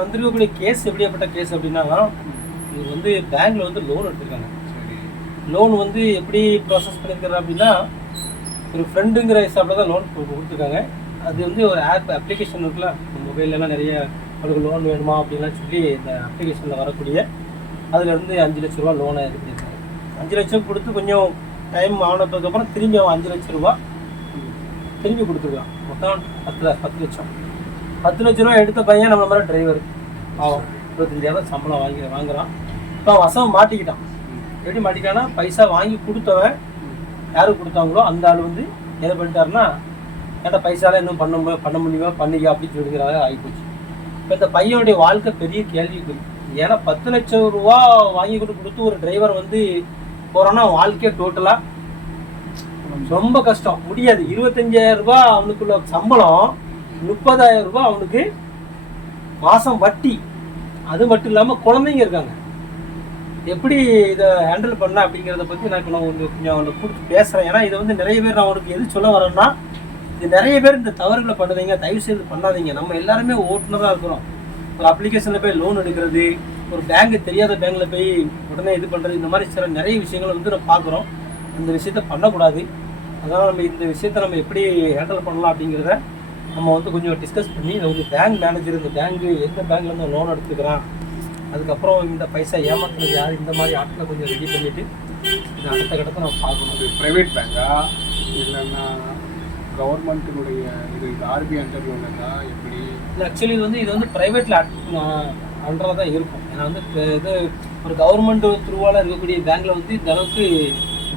வந்திருக்கக்கூடிய கேஸ் எப்படியாப்பட்ட கேஸ் அப்படின்னா, இது வந்து பேங்க்ல வந்து லோன் எடுத்திருக்காங்க. லோன் வந்து எப்படி ப்ராசஸ் பண்ணியிருக்காரு அப்படின்னா, ஒரு ஃப்ரெண்டுங்கிற ஹிசாபில் தான் லோன் கொடுத்துருக்காங்க. அது வந்து ஒரு அப்ளிகேஷன் இருக்குல்ல, மொபைல்லலாம் நிறைய அவங்களுக்கு லோன் வேணுமா அப்படின்லாம் சொல்லி இந்த அப்ளிகேஷனில் வரக்கூடிய அதில் வந்து 5 லட்ச ரூபா லோனை இது பண்ணியிருக்காங்க. 5 லட்சம் கொடுத்து கொஞ்சம் டைம் ஆனதுக்கப்புறம் திரும்பி அவன் 5 லட்ச ரூபா திரும்பி கொடுத்துருக்கான். மொத்தம் 10 லட்சம். 10 லட்ச ரூபா எடுத்த பையன் நம்மள மாதிரி டிரைவர் ஆகும். 25,000 சம்பளம் வாங்குறான். இப்போ வசம் மாட்டிக்கிட்டான். எப்படி மாட்டிக்கிட்டான்னா, பைசா வாங்கி கொடுத்தவன் யாருக்கு கொடுத்தாங்களோ அந்த ஆள் வந்து என்ன பண்ணிட்டாருன்னா, ஏன்டா பைசாலாம் இன்னும் பண்ண முடியுமா பண்ணிக்க அப்படின்னு சொல்லிக்கிறாங்க ஆகிப்போச்சு. இப்போ இந்த பையனுடைய வாழ்க்கை பெரிய கேள்விக்குறி. ஏன்னா 10 லட்சம் ரூபா வாங்கி கொடுத்து ஒரு டிரைவர் வந்து போகிறோன்னா வாழ்க்கையை டோட்டலாக ரொம்ப கஷ்டம், முடியாது. 25,000 ரூபாய் அவனுக்குள்ள சம்பளம், 30,000 ரூபாய் அவனுக்கு மாதம் வட்டி. அது மட்டும் இல்லாமல் குழந்தைங்க இருக்காங்க. எப்படி இதை ஹேண்டில் பண்ண அப்படிங்கிறத பற்றி நான் கொஞ்சம் அவனை கொடுத்து பேசுகிறேன். ஏன்னா இதை வந்து நிறைய பேர் நான் அவனுக்கு எது சொல்ல வரேன்னா, இது நிறைய பேர் இந்த தவறுகளை பண்ணுறீங்க, தயவு செய்து பண்ணாதீங்க. நம்ம எல்லாருமே ஓட்டுநராக இருக்கிறோம். ஒரு அப்ளிகேஷனில் போய் லோன் எடுக்கிறது, ஒரு பேங்க்கு தெரியாத பேங்க்கில் போய் உடனே இது பண்ணுறது, இந்த மாதிரி சில நிறைய விஷயங்களை வந்து நம்ம பார்க்குறோம். அந்த விஷயத்த பண்ணக்கூடாது. அதனால் நம்ம இந்த விஷயத்த நம்ம எப்படி ஹேண்டில் பண்ணலாம் அப்படிங்கிறத நம்ம வந்து கொஞ்சம் டிஸ்கஸ் பண்ணி, ஒரு பேங்க் மேனேஜர் இந்த பேங்க்கு எந்த பேங்க்லேருந்து லோன் எடுத்துக்கிறான், அதுக்கப்புறம் இந்த பைசா ஏமாத்துறது யார், இந்த மாதிரி ஆட்களை கொஞ்சம் ரெடி பண்ணிவிட்டு இது அடுத்த கட்டத்தை நம்ம பார்க்கணும். அது ப்ரைவேட் பேங்கா இல்லைன்னா கவர்மெண்ட்டினுடைய இது ஆர்பிஐ அண்டரில் உள்ளதா எப்படி? இல்லை, ஆக்சுவலி இது வந்து ப்ரைவேட்டில் அண்டராக தான் இருக்கும். ஏன்னா வந்து இது ஒரு கவர்மெண்ட் த்ரூவால் இருக்கக்கூடிய பேங்க்கில் வந்து இந்த அளவுக்கு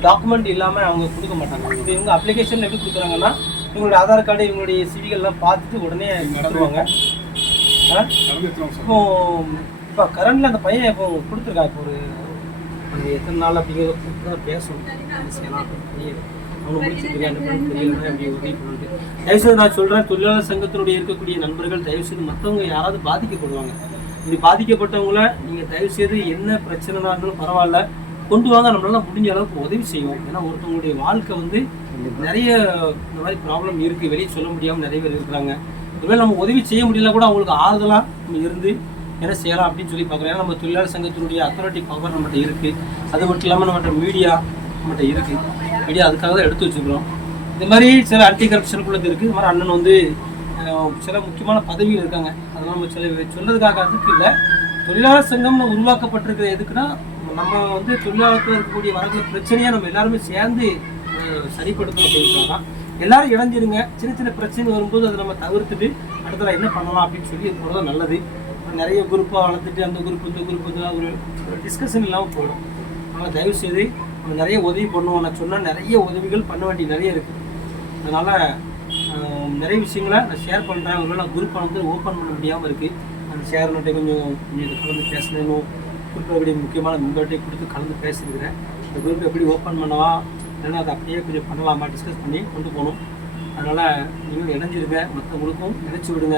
டாக்குமெண்ட் இல்லாமல் அவங்க கொடுக்க மாட்டாங்க. இப்போ இவங்க அப்ளிகேஷன் எப்படி கொடுக்குறாங்கன்னா, இவங்களுடைய ஆதார் கார்டு, இவங்களுடைய சிவிகள்லாம் பார்த்துட்டு உடனே நடத்துவாங்க. இப்போ கரண்டில் அந்த பையன் இப்போ கொடுத்துருக்கான். இப்போ ஒரு எத்தனை நாள் அப்படிங்கிறத பேசணும். அவங்க முடிச்சுட்டு என்ன பண்ண தெரியலன்னா அப்படி உதவி பண்ணிட்டு தயவுசெய்து நான் சொல்கிறேன், தொழிலாளர் சங்கத்தினுடைய இருக்கக்கூடிய நண்பர்கள் தயவுசெய்து மற்றவங்க யாராவது பாதிக்கப்படுவாங்க. இப்படி பாதிக்கப்பட்டவங்கள நீங்கள் தயவுசெய்து என்ன பிரச்சனைனா இருந்தாலும் பரவாயில்ல கொண்டு வாங்க, நம்மளால முடிஞ்ச அளவுக்கு உதவி செய்வோம். ஏன்னா ஒருத்தவங்களுடைய வாழ்க்கை வந்து நிறைய இந்த மாதிரி ப்ராப்ளம் இருக்குது, வெளியே சொல்ல முடியாமல் நிறைய பேர் இருக்கிறாங்க. ஒருவேளை நம்ம உதவி செய்ய முடியல கூட அவங்களுக்கு ஆறுதலாக நம்ம இருந்து என்ன செய்யலாம் அப்படின்னு சொல்லி பார்க்குறோம். ஏன்னா நம்ம தொழிலாளர் சங்கத்தினுடைய அத்தாரிட்டி பவர் நம்மகிட்ட இருக்குது. அது மட்டும் இல்லாமல் நம்மகிட்ட மீடியா நம்மகிட்ட இருக்குது. மீடியா அதுக்காக தான் எடுத்து வச்சுக்கிறோம். இந்த மாதிரி சில ஆன்டி கரப்ஷனுக்குள்ளது இருக்குது. இது மாதிரி அண்ணன் வந்து சில முக்கியமான பதவியில் இருக்காங்க. அதெல்லாம் நம்ம சொல்றதுக்காக அதுக்கு இல்லை. தொழிலாளர் சங்கம்னு உருவாக்கப்பட்டிருக்கிற எதுக்குன்னா, நம்ம வந்து தொழிலாளர்கள் இருக்கக்கூடிய வரக்கூடிய பிரச்சனையை நம்ம எல்லாருமே சேர்ந்து சரிப்படுத்தணும் அப்படின்றது தான். எல்லாரும் இணைஞ்சிருங்க. சின்ன சின்ன பிரச்சனை வரும்போது அதை நம்ம தவிர்த்துட்டு அடுத்தல என்ன பண்ணலாம் அப்படின்னு சொல்லி போகிறது நல்லது. நிறைய குரூப்பாக வளர்த்துட்டு அந்த குரூப் இந்த குரூப் இதெல்லாம் ஒரு டிஸ்கஷன் இல்லாமல் போயிடும். அதனால் தயவுசெய்து நம்ம நிறைய உதவி பண்ணுவோம். நான் சொன்னால் நிறைய உதவிகள் பண்ண வேண்டிய நிறைய இருக்குது. அதனால் நிறைய விஷயங்களை நான் ஷேர் பண்ணுறேன். ஒருவேளை நான் குரூப்பை வந்து ஓப்பன் பண்ண முடியாமல் இருக்குது. அந்த ஷேர் நோட்டை கொஞ்சம் கலந்து பேசணும். குரூப்பில் முக்கியமான மெம்பர்கிட்டே கொடுத்து கலந்து பேசியிருக்கிறேன். இந்த குரூப்பை எப்படி ஓப்பன் பண்ணவா இல்லைன்னா அதை அப்படியே கொஞ்சம் பண்ணலாமா டிஸ்கஸ் பண்ணி கொண்டு போகணும். அதனால் நீங்களும் இணைஞ்சிருங்க, மற்றவங்களுக்கும் நினச்சி விடுங்க.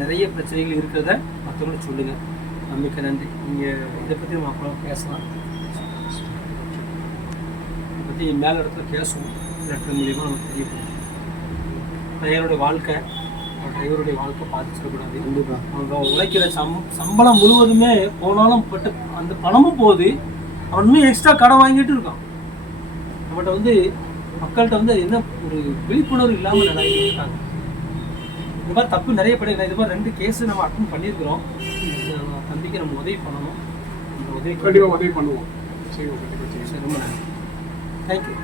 நிறைய பிரச்சனைகள் இருக்கிறத மற்றவங்களுக்கு சொல்லுங்கள். மிக்க நன்றி. நீங்கள் இதை பற்றி நம்ம அப்புறம் பேசலாம். இதை பற்றி மேலே இடத்துல பேசுவோம். லெட்டர் மூலியமாக நம்ம தெரியப்படும். டிரைவருடைய வாழ்க்கை பாதிச்சிடக்கூடாது. கண்டிப்பாக அவங்க உழைக்கிற சம்பளம் முழுவதுமே போனாலும் பட்டு அந்த பணமும் போகுது. அவன் இன்னும் எக்ஸ்ட்ரா கடன் வாங்கிட்டு இருக்கான். நம்மகிட்ட வந்து மக்கள்கிட்ட வந்து என்ன ஒரு விழிப்புணர்வு இல்லாமல் நினைக்கிட்டு இருக்காங்க. இந்த மாதிரி தப்பு நிறைய பண்ணிருக்கோம். இது மாதிரி 2 கேஸு நம்ம அட்டன் பண்ணியிருக்கிறோம். தம்பிக்கு நம்ம உதவி பண்ணணும். இந்த உதவி பண்ணுவோம். சரி, ரொம்ப நன்றி. தேங்க்யூ.